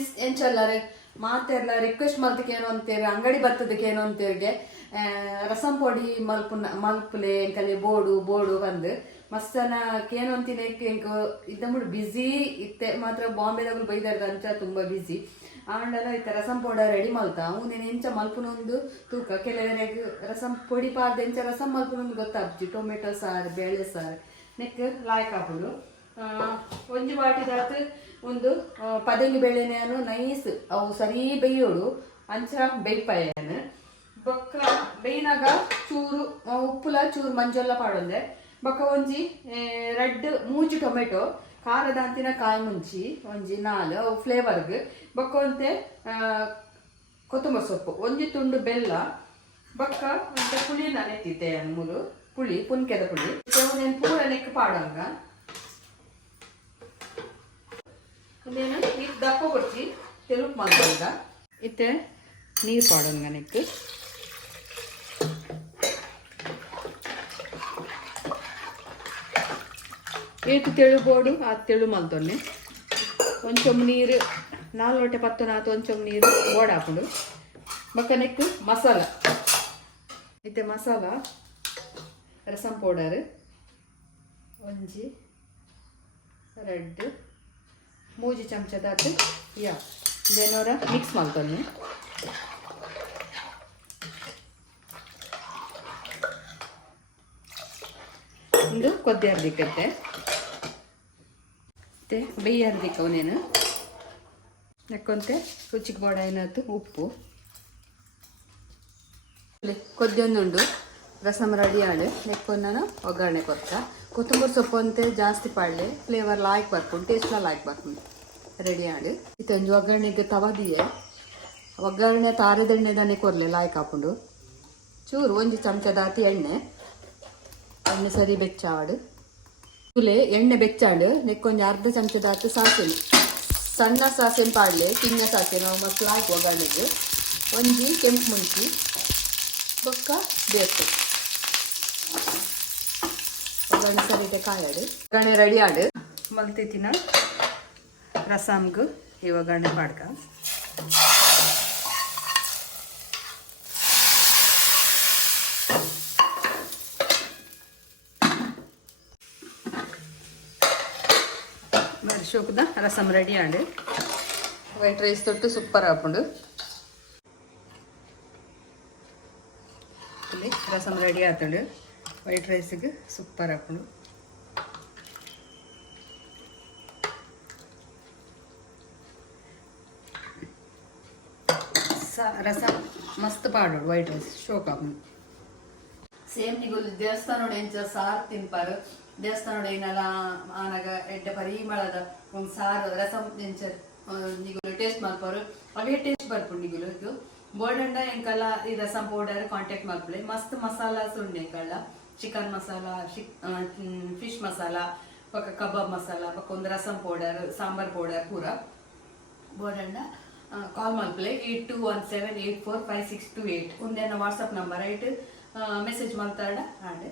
friends ಎಂಚಲ್ಲರೆ ಮಾತೆಲ್ಲ request ಮಲ್ತಕ್ಕೇನು ಅಂತೇಳಿ ಅಂಗಡಿ ಬರ್ತದಕ್ಕೇನು ಅಂತೇಳಿಗೆ ರಸಂ ಪೊಡಿ ಮಲ್ಪುಲೆ ಎಂಕಲೆ ಬೋಡು ಬಂದು ಮಸ್ತನ ಕೇನು ಅಂತಿನ ಇದ್ದಮುಡು ಬಿಸಿ ಇತ್ತೆ ಮಾತ್ರ ಬಾಂಬೆದಾಗಲು ಬೈದಾರ್ದ ಅಂಚ ತುಂಬಾ ಬಿಸಿ ಆಂಡಲ ಇತ್ತ ರಸಂ ಪೌಡರ್ ರೆಡಿ ಮಲ್ತ ಅವನೇನು ಎಂಚ ಮಲ್ಪುನೊಂದು ತೂಕ ಕೆಲವರಿಗೆ ರಸಂ ಪೊಡಿ ಪಾರ್ದು ಎಂಚ ರಸಂ ಮಲ್ಪುನೊಂದು ಗೊತ್ತಾಗ್ತಿ ಟೊಮೆಟೊ ಸಾರು ಬೇಳೆ ಸಾರು ನೆಕ್ ಲಾಯ್ಕ್ ಹಾಕುದು ಒಂಜಿ ಬಾಟಿದಾತು ಒಂದು ಪದಂಗಿ ಬೇಳೆನೇನು ನೈಸ್ ಅವು ಸರಿ ಬೇಯೋಡು ಅಂಚ ಬೇಯ್ಪಾಯನು ಬೊಕ್ಕ ಬೇಯ್ನಾಗ ಚೂರು ಉಪ್ಪುಲ ಚೂರು ಮಂಜೆಲ್ಲ ಪಾಡೊಂದೆ ಬೊಕ್ಕ ಒಂಜಿ ರೆಡ್ ಮೂಜಿ ಟೊಮೆಟೊ ಖಾರದ ಅಂತಿನ ಕಾಯಿ ಮುಂಚಿ ಒಂಜಿ ನಾಲ್ ಫ್ಲೇವರ್ಗ್ ಬೊಕ್ಕ ಒಂತೆ ಕೊತ್ತಂಬರಿ ಸೊಪ್ಪು ಒಂಜಿ ತುಂಡು ಬೆಲ್ಲ ಬೊಕ್ಕ ಒಂತೆ ಪುಳಿ ನೆತ್ತಿದ್ದೆ ಮೂರು ಪುಳಿ ಪುನ್ಕೆದ ಪುಳಿ ಅವನೇನು ಪೂರ ನೆಕ್ ಪಾಡಂಗ ಇನ್ನೇನು ಈಗ ದಪ್ಪ ಕೊಡ್ತಿ ತೆಲುಪು ಮಾಡ್ಕೊಂಡ ಇತ್ತೆ ನೀರು ಪಾಡೋಂಗ ನೆಕ್ ಏತು ತೆಳು ಬೋಡು ಆ ತೆಳು ಮಲ್ತೊನ್ನೆ ಒಂಚೊಮ್ಮೆ ನೀರು 4 ಲೋಟ 10 ನಾತು ಒಂಚೊಮ್ಮೆ ನೀರು ಬೋಡ್ ಹಾಕೊಂಡು ಬೊಕ್ಕ ನೆಕ್ ಮಸಾಲ ಇತ್ತೆ ಮಸಾಲ ರಸಂ ಪೌಡರ್ ಒಂಜಿ ರೆಡ್ ಮೂಜಿ ಚಮಚದಾತು ಇದೇನೋರ ಮಿಕ್ಸ್ ಮಾಡ್ತಾನೆ ಒಂದು ಕೊದ್ದಿ ಅರ್ದಿಕ್ಕತ್ತೆ ಮತ್ತೆ ಬೇಯಿ ಅರ್ದಿಕ್ಕ ಅವನೇನು ನೆಕ್ಕೊಂತೆ ರುಚಿಗೆ ಬೋಡ ಏನಾಯ್ತು ಉಪ್ಪು ಕೊದ್ದೊಂದುಂಡು ರಸಮ್ ರೆಡಿ ಆಡು ನೆಕ್ಕೊಂಡು ನಾನು ಒಗ್ಗರಣೆ ಕೊಡ್ತಾ ಕೊತ್ತಂಬರಿ ಸೊಪ್ಪು ಅಂತೆ ಜಾಸ್ತಿ ಪಾಡಲೆ ಫ್ಲೇವರ್ ಲಾಯ್ಕ್ ಬರ್ಕೊಂಡು ಟೇಸ್ಟ್ಲ ಲಾಯ್ಕ್ ಬರ್ಕೊಂಡು ರೆಡಿ ಆಡು ಇತ್ತೊಂದು ಒಗ್ಗರಣೆಗೆ ತವದಿಯೇ ಒಗ್ಗರಣೆ ತಾರದೆಣ್ಣೆ ದನೆ ಕೊರಲೆ ಲಾಯ್ಕ್ ಹಾಕೊಂಡು ಚೂರು ಒಂಜಿ ಚಮಚದಾತಿ ಎಣ್ಣೆ ಸರಿ ಬೆಚ್ಚಾಡು ತುಲೆ ಎಣ್ಣೆ ಬೆಚ್ಚಾಡು ನೆಕ್ಕೊಂದು ಅರ್ಧ ಚಮಚದಾತು ಸಾಸಿವೆ ಸಣ್ಣ ಸಾಸಿವೆ ಪಾಡಲೆ ತಿನ್ನ ಸಾಸಿವೆ ನಾವು ಮಸ್ತ್ ಲಾಯ್ಕ್ ಒಗ್ಗರಣೆಗೆ ಒಂಜಿ ಕೆಂಪು ಮುಂಚಿ ಬೊಕ್ಕ ಬೇಕು ಒಗ್ಗರಣೆ ಸರಿ ಕಾಯಾಡು ಒಗ್ಗರಣೆ ರೆಡಿ ಆಡು ಮಲ್ತಿನ ರಸಮ್ಗೆ ಈ ಒಗ್ಗರಣೆ ಪಾಡ್ಕ ಶೋಕದ ರಸಮ್ ರೆಡಿ ಆಡು ವೈಟ್ ರೈಸ್ ತೊಟ್ಟು ಸೂಪರ್ ಹಾಕೊಂಡು ಇಲ್ಲಿ ರಸಮ್ ರೆಡಿ ಆತಂಡು ವೈಟ್ ರೈಸಿಗೆ ಸೂಪರ್ ಹಾಕೊಂಡು ರಸಮ್ ಮಸ್ತ್ ಪಾಡೋಡು ವೈಟ್ ರೈಸ್ ಶೋಕ್ ಹಾಕೊಂಡು ಸೇಮ್ ನಿಗುಲು ದೇವಸ್ಥಾನ ಎಂಚ ಸಾರು ತಿನ್ಪಾರು ದೇವಸ್ಥಾನ ಏನಲ್ಲ ಆನಾಗ ಎಡ್ಡೆ ಪರಿಮಳದ ಒಂದು ಸಾರು ರಸಮ್ ಎಂಚ ನಿಗುಲು ಟೇಸ್ಟ್ ಮಾಡ್ಪಾರು ಅವೇ ಟೇಸ್ಟ್ ಬರ್ಪುಂಡು ನಿಗುಲು ಇದು ಬೋರ್ಡಂಡ ಎಂಕಲ್ಲ ಈ ರಸಂ ಪೌಡರ್ ಕಾಂಟ್ಯಾಕ್ಟ್ ಮಾಡ್ಕೊಳ್ಳಿ ಮಸ್ತ್ ಮಸಾಲಾಸ್ ಉಂಡು ಎಂಕಲ್ಲ ಚಿಕನ್ ಮಸಾಲ ಫಿಶ್ ಮಸಾಲ ಪಕ್ಕ ಕಬಾಬ್ ಮಸಾಲ ಪಕ್ಕ ಒಂದು ರಸಂ ಪೌಡರ್ ಸಾಂಬಾರ್ ಪೌಡರ್ ಪೂರ ಬೋರ್ಡಂಡ ಕಾಲ್ ಮಾಡ್ಕೊಳ್ಳಿ 8217845628 ಒಂದೇನ ವಾಟ್ಸಪ್ ನಂಬರ್ ಐಟ್ ಮೆಸೇಜ್ ಮಾಡ್ತಾಡ ಆಂಡ್